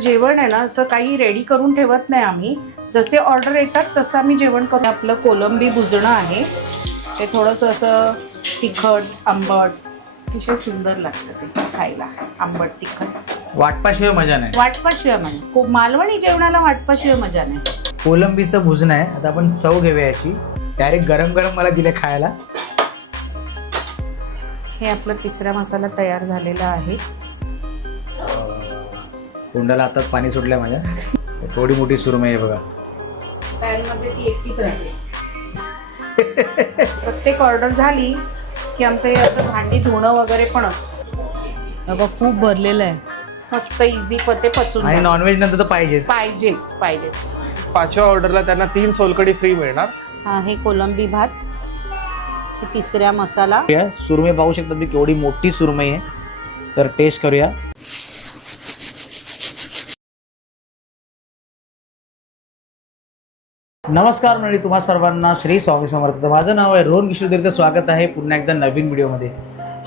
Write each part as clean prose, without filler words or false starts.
जेवण आहे ना असं काही रेडी करून ठेवत नाही आम्ही, जसे ऑर्डर येतात तसं आम्ही जेवण करतो. आपलं कोलंबी भुजणं आहे, ते थोडंसं असं तिखट आंबट अतिशय सुंदर लागतं ते खायला. आंबट तिखट वाटपाशिवाय मजा नाही. वाटपाशिवाय म्हणजे खूप मालवणी जेवणाला वाटपाशिवाय मजा नाही. कोलंबीचं भुजणं आहे. आता आपण चव घेऊया याची. डायरेक्ट गरम गरम मला दिले खायला. हे आपला तिसरा मसाला तयार झालेला आहे. तोंडाला हातात पाणी सुटलंय माझ्या. थोडी मोठी सुरमई आहे बघा. पॅनमध्ये ती एकटीच राहिली. प्रत्येक ऑर्डर झाली की आमचं हे असं भांडी धुणं वगैरे पण असतं. अगं खूप भरलेलं आहे, मस्त इझी पते पचून. आणि नॉनव्हेज नंतर तर पाहिजेच. पाचव्या ऑर्डरला त्यांना 3 सोलकढी फ्री मिळणार. हा हे कोलंबी भात, तिसऱ्या मसाला. सुरमई पाहू शकता तुम्ही केवढी मोठी सुरमई आहे. तर टेस्ट करूया. नमस्कार मंडळी, तुम्हा सर्वांना श्री स्वामी समर्थ. माझं नाव आहे रोहन किशोर तीर्थ. स्वागत आहे पुन्हा एकदा नवीन व्हिडिओमध्ये.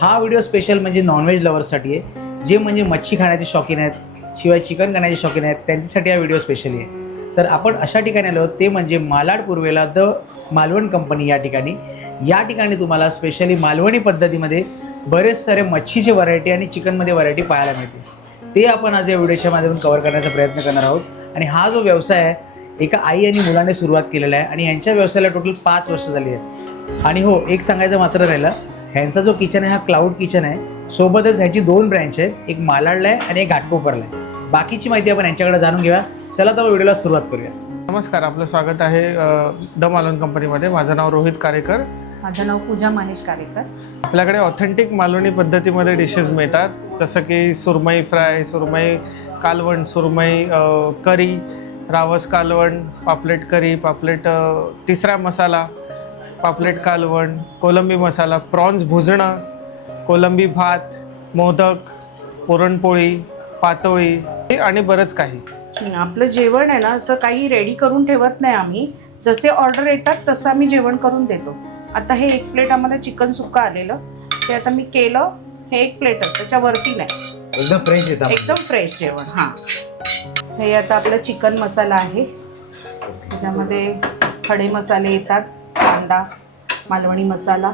हा व्हिडिओ स्पेशल म्हणजे नॉनव्हेज लवर्ससाठी आहे, जे म्हणजे मच्छी खाण्याचे शौकीन आहेत, शिवाय चिकन खाण्याचे शौकीन आहेत, त्यांच्यासाठी हा व्हिडिओ स्पेशली आहे. तर आपण अशा ठिकाणी आलो, ते म्हणजे मालाड पूर्वेला द मालवण कंपनी. या ठिकाणी तुम्हाला स्पेशली मालवणी पद्धतीमध्ये बरेच सारे मच्छीचे व्हरायटी आणि चिकनमध्ये व्हरायटी पाहायला मिळते. ते आपण आज या व्हिडिओच्या माध्यमातून कव्हर करण्याचा प्रयत्न करणार आहोत. आणि हा जो व्यवसाय आहे, एका आई आणि मुलाने सुरुवात केलेला आहे आणि यांच्या व्यवसायाला टोटल 5 वर्ष झाली आहेत. आणि हो, एक सांगायचं मात्र राहिलं, ह्यांचा जो किचन आहे हा क्लाउड किचन आहे. सोबतच ह्याची 2 ब्रँच आहेत, एक मालाडला आहे आणि एक घाटकोपरला आहे. बाकीची माहिती आपण यांच्याकडे जाणून घेऊया. चला तर व्हिडिओला सुरुवात करूया. नमस्कार, आपलं स्वागत आहे द मालवण कंपनीमध्ये. माझं नाव रोहित कारेकर. माझं नाव पूजा महेश कारेकर. आपल्याकडे ऑथेंटिक मालवणी पद्धतीमध्ये डिशेस मिळतात, जसं की सुरमई फ्राय, सुरमई कालवण, सुरमई करी, रावस कालवण, पापलेट करी, पापलेट तिसरा मसाला, पापलेट कालवण, कोलंबी मसाला, प्रॉन्स भुजणं, कोलंबी भात, मोदक, पुरणपोळी, पातोळी आणि बरंच काही. आपलं जेवण आहे ना असं काही रेडी करून ठेवत नाही आम्ही, जसे ऑर्डर येतात तसं आम्ही जेवण करून देतो. आता हे 1 प्लेट आम्हाला चिकन सुक्का आलेलं, ते आता मी केलं. हे 1 प्लेटच, त्याच्यावरती नाही. एकदम फ्रेश येतात, एकदम फ्रेश जेवण. हां, हे आता आपलं चिकन मसाला आहे. त्याच्यामध्ये खडे मसाले येतात, कांदा, मालवणी मसाला,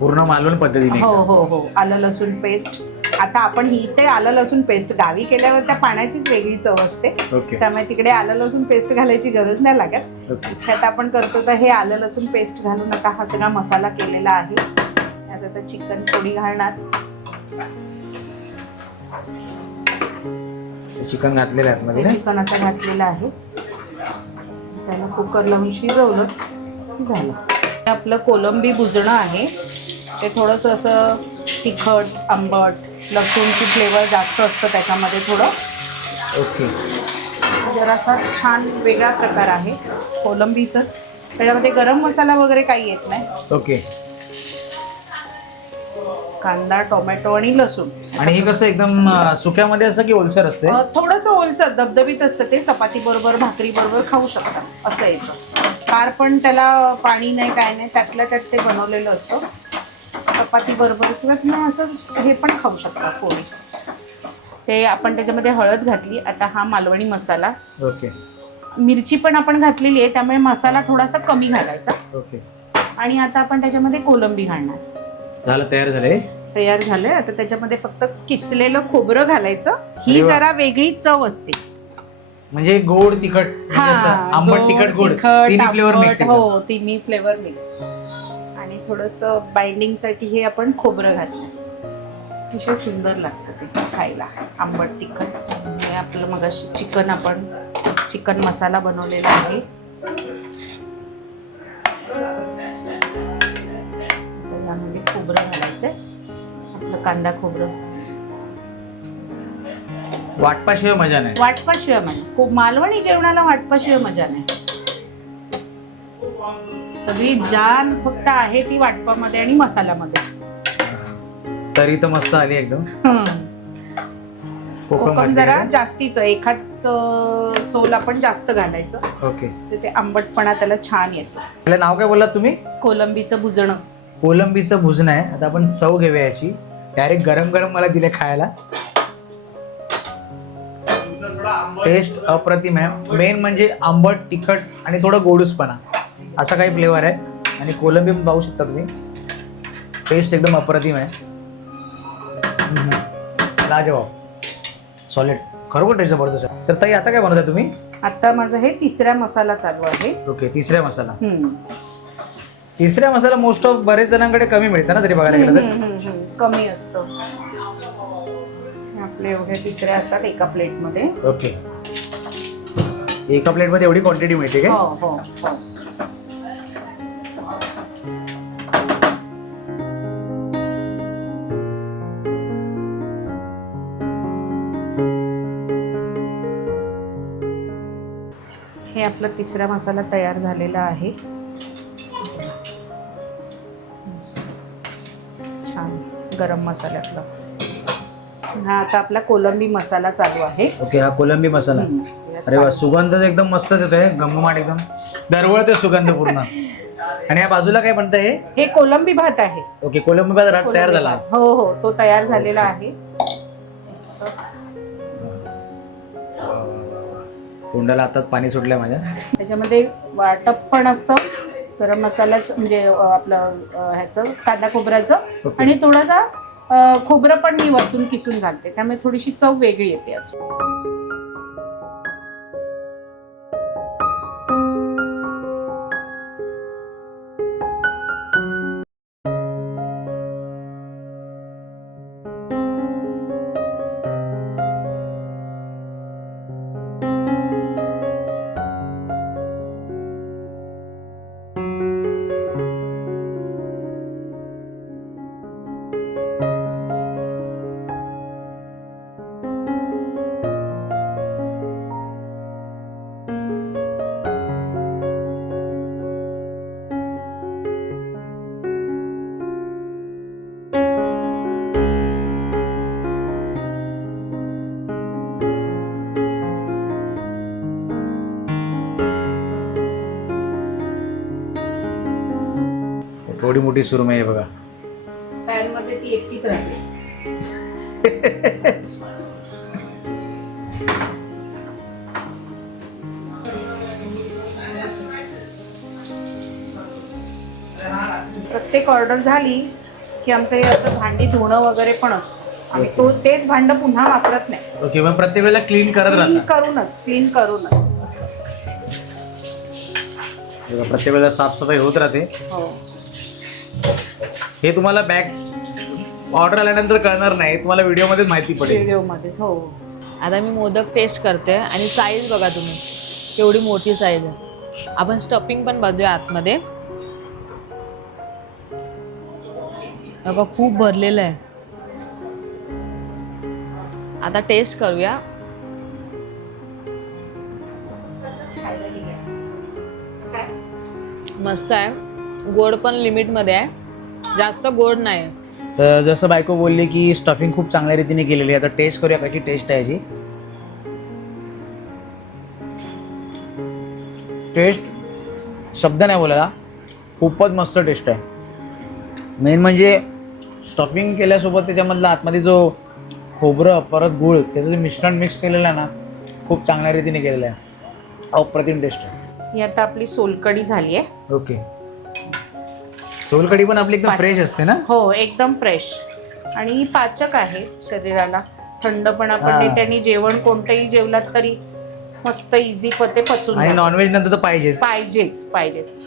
पूर्ण मालवण पद्धतीने. हो हो हो. आलं लसूण पेस्ट. आता आपण इथे आलं लसूण पेस्ट गावी केल्यावर त्या पाण्याचीच वेगळी चव असते. त्यामुळे तिकडे आलं लसूण पेस्ट घालायची गरज नाही लागत. त्यात आपण करतो तर हे आलं लसूण पेस्ट घालून आता हा सगळा मसाला केलेला आहे. त्यात आता चिकन थोडी घालणार. चिकन घातलेलं आहे मध्ये. चिकन आता घातलेलं आहे. त्याला कुकर लावून शिजवलं झालं. आपलं कोलंबी भुजणं आहे, ते थोडंसं असं तिखट आंबट, लसूणची फ्लेवर जास्त असतं त्याच्यामध्ये थोडं. ओके. जरासा छान वेगळा प्रकार आहे कोलंबीचंच. त्याच्यामध्ये गरम मसाला वगैरे काही येत नाही. ओके. कांदा, टोमॅटो आणि लसूण. आणि हे कसं एकदम सुक्यामध्ये असं की ओलसर असते? थोडंसं ओलसर दबदबीत असतं ते. चपाती बरोबर भाकरी बरोबर खाऊ शकतात असं येतं. फार पण त्याला पाणी नाही काय नाही, त्यातल्या त्यात ते बनवलेलं असतं. चपाती बरोबर किंवा तुम्ही असं हे पण खाऊ शकता पोळी. ते आपण त्याच्यामध्ये हळद घातली. आता हा मालवणी मसाला. ओके. मिरची पण आपण घातलेली आहे, त्यामुळे मसाला थोडासा कमी घालायचा. ओके. आणि आता आपण त्याच्यामध्ये कोलंबी घालणार. झालं, तयार झालंय. आता त्याच्यामध्ये फक्त किसलेलं खोबरं घालायचं. ही जरा वेगळी चव असते, म्हणजे गोड तिखट, आंबट तिखट गोड, तिन्ही फ्लेवर मिक्स. हो, तिन्ही फ्लेवर मिक्स. आणि थोडंसं बाइंडिंगसाठी हे आपण खोबरं घातलं. अतिशय सुंदर लागतं ते खायला, आंबट तिखट. हे आपलं मगाशी चिकन मसाला बनवलेला आहे. त्यामध्ये खोबरं घालायचंय, आपलं कांदा खोबरं. वाटपाशिवाय मजा नाही. वाटपाशिवाय म्हणजे मालवणी जेवणाला वाटपाशिवाय मजा नाही. सगळी जान फक्त आहे ती वाटपामध्ये आणि मसाल्यामध्ये. तरी तर मस्त आली एकदम. कोकम जरा जास्तीच, एखाद सोल आपण जास्त घालायचं. ओके. ते आंबटपणा त्याला छान येतो. त्याला नाव काय बोललात तुम्ही? कोलंबीचं भुजणं. कोलंबीचं भुजणं आहे. आता आपण चव घेऊया याची. डायरेक्ट गरम गरम मला दिले खायला. टेस्ट अप्रतिम आहे. मेन म्हणजे आंबट, तिखट आणि थोडं गोडूसपणा असा काही फ्लेवर आहे. आणि कोलंबी पण पाहू शकता तुम्ही, टेस्ट एकदम अप्रतिम आहे. लाजवाब, सॉलिड, खरोखर टेस्ट जबरदस्त आहे. तर ताई आता काय बनवताय तुम्ही? आता माझं हे तिसरा मसाला चालू आहे. ओके, तिसऱ्या मसाला. तिसऱ्या मसाला मोस्ट ऑफ बरेच जणांकडे कमी मिळतं ना, तरी बघायला गेलं तर कमी असतं. आपले एवढे तिसरे असतात एका प्लेटमध्ये. ओके, एका प्लेटमध्ये एवढी क्वांटिटी मिळते काय? हो हो हो. हे आपला तिसरा मसाला तयार झालेला आहे. छान गरम मसाल्यातला. हा आता आपला कोलंबी मसाला चालू आहे. ओके, हा कोलंबी मसाला. अरे वा, सुगंध एकदम मस्तच येतोय, घमघमाट एकदम दरवळते सुगंध पूर्ण. आणि या बाजूला काय म्हणताय? हे कोलंबी भात आहे. ओके, कोलंबी भात तयार झाला. हो हो, तो तयार झालेला आहे. मस्त. तोंडाला आताच पाणी सुटलंय माझ्या. त्याच्यामध्ये वाटप पण असतं गरम मसाल्याचं, म्हणजे आपलं ह्याचं कांदा खोबऱ्याचं. ओके. आणि थोडासा खोबरं पण मी वरतून किसून घालते, त्यामुळे थोडीशी चव वेगळी येते याची. थोडी मोठी सुरमई आहे बघा. पॅन मध्ये ती एकटीच राहते. प्रत्येक ऑर्डर झाली की आमचं हे असं भांडी धुणं वगैरे पण असतं. आम्ही तेच भांड पुन्हा वापरत नाही. ओके, मग प्रत्येक वेळेला क्लीन करत राहता? क्लीन करूनच असं. प्रत्येक वेळेला साफसफाई होत राहते. हो. हे तुम्हाला बॅग ऑर्डर आल्यानंतर कळणार नाही, तुम्हाला व्हिडिओमध्येच माहिती पडेल. व्हिडिओमध्ये. हो. आता मी मोदक टेस्ट करते आणि साईज बघा तुम्ही केवढी मोठी साईज आहे. आपण स्टफिंग पण बघूया आतमध्ये बघा, खूप भरलेलं आहे. आता टेस्ट करूया. मस्त आहे. गोड पण लिमिटमध्ये आहे, जास्त गोड नाही. तर जसं बायको बोलली की स्टफिंग खूप चांगल्या रीतीने केलेली आहे. आता टेस्ट करूया कशी टेस्ट आहे याची. टेस्ट शब्द नाही बोलायला, खूपच मस्त टेस्ट आहे. मेन म्हणजे स्टफिंग केल्यासोबत त्याच्यामधला आतमध्ये जो खोबरं परत गूळ त्याचं जे मिश्रण मिक्स केलेलं आहे ना, खूप चांगल्या रीतीने केलेलं आहे. अप्रतिम टेस्ट आहे. ही आता आपली सोलकढी झाली आहे. ओके, सोलकढी पण आपली एकदम फ्रेश असते ना? हो, एकदम फ्रेश. आणि पाचक आहे शरीराला, थंडपणा पण देते. आणि जेवण कोणतंही जेवलात तरी मस्त इझी पते पचून. आणि नॉनव्हेज नंतर तर पाहिजेच.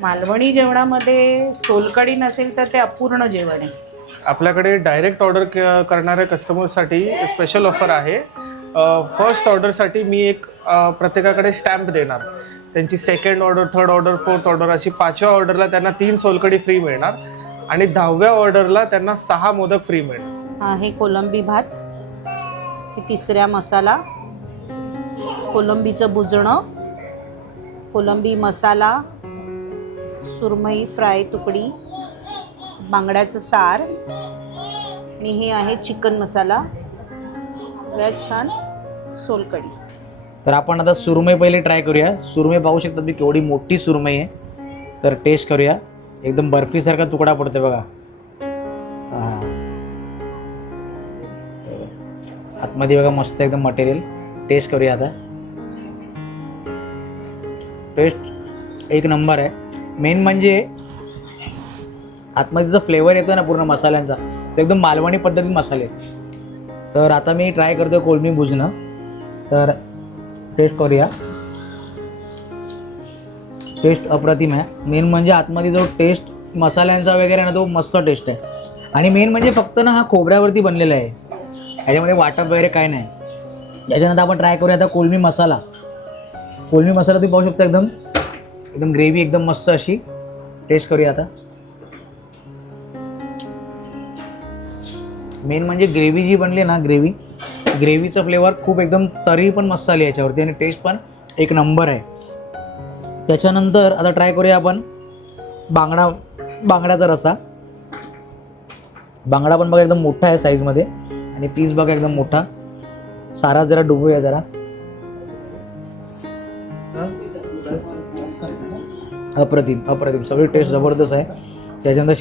मालवणी जेवणामध्ये सोलकढी नसेल तर ते अपूर्ण जेवण आहे. आपल्याकडे डायरेक्ट ऑर्डर करणाऱ्या कस्टमर्ससाठी स्पेशल ऑफर आहे. फर्स्ट ऑर्डरसाठी मी एक प्रत्येकाकडे स्टॅम्प देणार. त्यांची second order, third order, fourth order अशी 5व्या ऑर्डरला त्यांना 3 सोलकढी फ्री मिळणार आणि 10व्या ऑर्डरला त्यांना 6 मोदक फ्री मिळणार. हा हे कोलंबी भात, हे तिसऱ्या मसाला, कोलंबीचं भुजणं, कोलंबी मसाला, सुरमई फ्राय तुकडी, बांगड्याचं सार आणि हे आहे चिकन मसाला. सगळ्यात छान सोलकढी. तर आपण आता सुरमई पहिले ट्राय करूया. सुरमई पाहू शकता तुम्ही केवढी मोठी सुरमई आहे. तर टेस्ट करूया. एकदम बर्फीसारखा तुकडा पडतोय बघा. आतमध्ये बघा मस्त एकदम मटेरियल. टेस्ट करूया आता. टेस्ट एक नंबर आहे. मेन म्हणजे आतमध्ये जो फ्लेवर येतो ना पूर्ण मसाल्यांचा, तो एकदम मालवणी पद्धतीत मसाले आहेत. तर आता मी ट्राय करतोय कोलमी भुजणं. तर टेस्ट करूया. टेस्ट अप्रतिम आहे. मेन म्हणजे आतमध्ये जो टेस्ट मसाल्यांचा वगैरे ना तो मस्त टेस्ट आहे. आणि मेन म्हणजे फक्त ना हा खोबऱ्यावरती बनलेला आहे, ह्याच्यामध्ये वाटप वगैरे काय नाही. याच्यानंतर आपण ट्राय करूया आता कोलमी मसाला. कोलमी मसाला तुम्ही पाहू शकता, एकदम एकदम ग्रेव्ही एकदम मस्त अशी. टेस्ट करूया आता. मेन म्हणजे ग्रेव्ही जी बनली ना, ग्रेव्हीचं फ्लेवर खूप एकदम तरी पण मस्त आली याच्यावरती आणि टेस्ट पण एक नंबर आहे. त्याच्यानंतर आता ट्राय करूया आपण बांगडाचा रस्सा. बांगडा पण बघा एकदम मोठा आहे साईजमध्ये आणि पीस बघा एकदम मोठा. सारा जरा डुबूया जरा. अप्रतिम अप्रतिम, सगळी टेस्ट जबरदस्त आहे. त्याच्यानंतर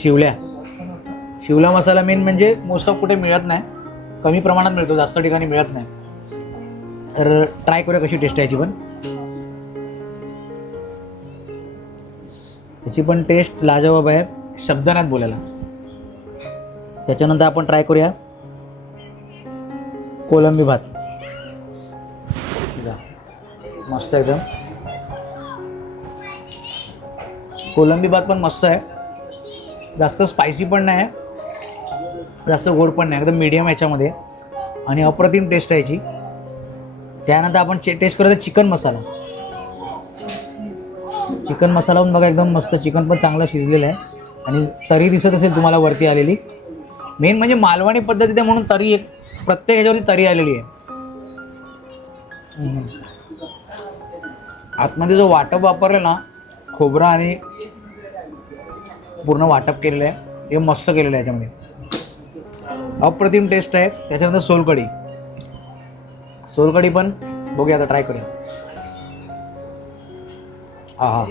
शिवला मसाला मेन म्हणजे मोस्ट ऑफ कुठे मिळत नाही, कमी प्रमाणात मिळतो, जास्त ठिकाणी मिळत नाही. तर ट्राय करूया कशी टेस्ट आहे याची पण. याची पण टेस्ट लाजवाब आहे, शब्द नाहीत बोलायला. त्याच्यानंतर आपण ट्राय करूया कोलंबी भात. मस्त एकदम कोलंबी भात पण मस्त आहे. जास्त स्पायसी पण नाही, जास्त गोड पण नाही, एकदम मीडियम याच्यामध्ये आणि अप्रतिम टेस्ट आहे याची. त्यानंतर आपण टेस्ट करूया चिकन मसाला. चिकन मसाला पण बघा एकदम मस्त. चिकन पण चांगलं शिजलेलं आहे आणि तरी दिसत असेल तुम्हाला वरती आलेली. मेन म्हणजे मालवणी पद्धतीत आहे म्हणून तरी एक प्रत्येक ह्याच्यावरती तरी आलेली आहे. आतमध्ये जो वाटप वापरलं ना, खोबरा आणि पूर्ण वाटप केलेलं आहे, हे मस्त केलेलं आहे याच्यामध्ये. अप्रतिम टेस्ट आहे. त्याच्यानंतर सोलकढी पण बघूया आता, ट्राय करूया. हा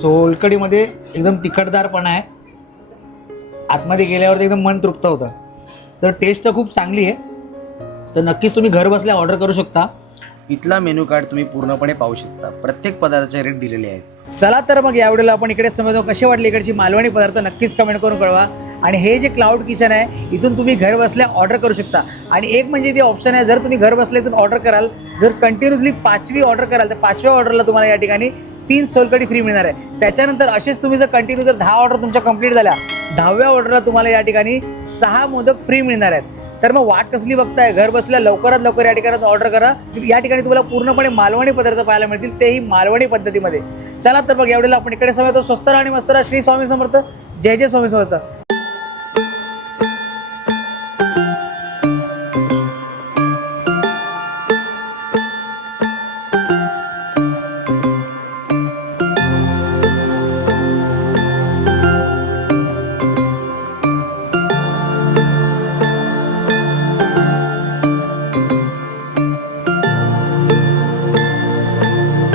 सोलकढीमध्ये एकदम तिखटदारपणा आहे. आतमध्ये गेल्यावरती एकदम मन तृप्त होतं. तर टेस्ट तर खूप चांगली आहे. तर नक्कीच तुम्ही घर बसल्या ऑर्डर करू शकता. इथला मेनू कार्ड तुम्ही पूर्णपणे पाहू शकता. प्रत्येक पदार्थाचे रेट दिलेले आहेत. चला तर मग या व्हिडिओला आपण इकडेच समजतो. कसे वाटले इकडची मालवणी पदार्थ नक्कीच कमेंट करून कळवा. आणि हे जे क्लाउड किचन आहे, इथून तुम्ही घर बसल्या ऑर्डर करू शकता. आणि एक म्हणजे ते ऑप्शन आहे, जर तुम्ही घर बसल्या इथून ऑर्डर कराल, जर कंटिन्युअसली 5वी ऑर्डर कराल, तर 5व्या ऑर्डरला तुम्हाला या ठिकाणी 3 सोलकढी फ्री मिळणार आहे. त्याच्यानंतर असेच तुम्ही जर कंटिन्यू जर 10 ऑर्डर तुमच्या कंप्लीट झाल्या, 10व्या ऑर्डरला तुम्हाला या ठिकाणी 6 मोदक फ्री मिळणार आहेत. तर मग वाट कसली बघताय, घर बसल्या लवकरात लवकर या ठिकाणी ऑर्डर करा. या ठिकाणी तुम्हाला पूर्णपणे मालवणी पदार्थ पाहायला मिळतील, तेही मालवणी पद्धतीमध्ये. चला तर मग एवढ्याला आपण इकडे समजतो. स्वस्त राहा आणि मस्त राहा. श्री स्वामी समर्थ. जय जय स्वामी समर्थ.